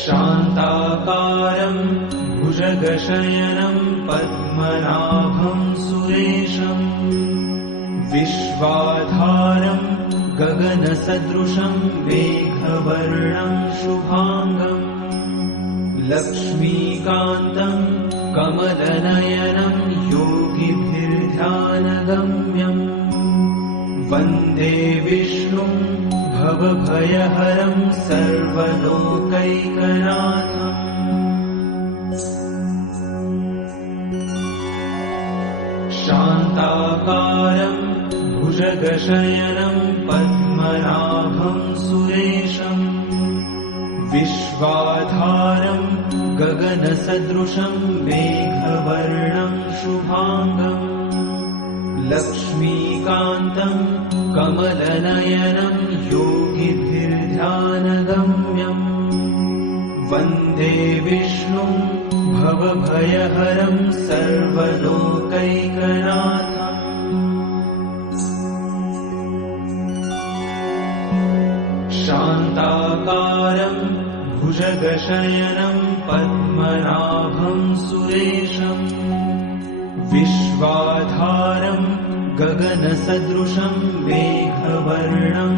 शान्ताकारं भुजगशयनं पद्मनाभं सुरेशम् विश्वाधारं गगनसदृशं मेघवर्णं शुभांगम् लक्ष्मीकान्तं कमलनयनं योगिभिर्ध्यानगम्यम् वन्दे विष्णुं भवभयहरं सर्वलोकैकनाथम् शान्ताकारं भुजगशयनं पद्मनाभं सुरेशम् विश्वाधारं गगनसदृशं मेघवर्णं शुभांगम् लक्ष्मीकान्तं कमलनयनं योगिभिर्ध्यानगम्यम् वन्दे विष्णुं भवभयहरं सर्वलोकैकनाथम् शान्ताकारं भुजगशयनं पद्मनाभं सुरेशम् विश्वाधारं गगनसदृशं मेघवर्णं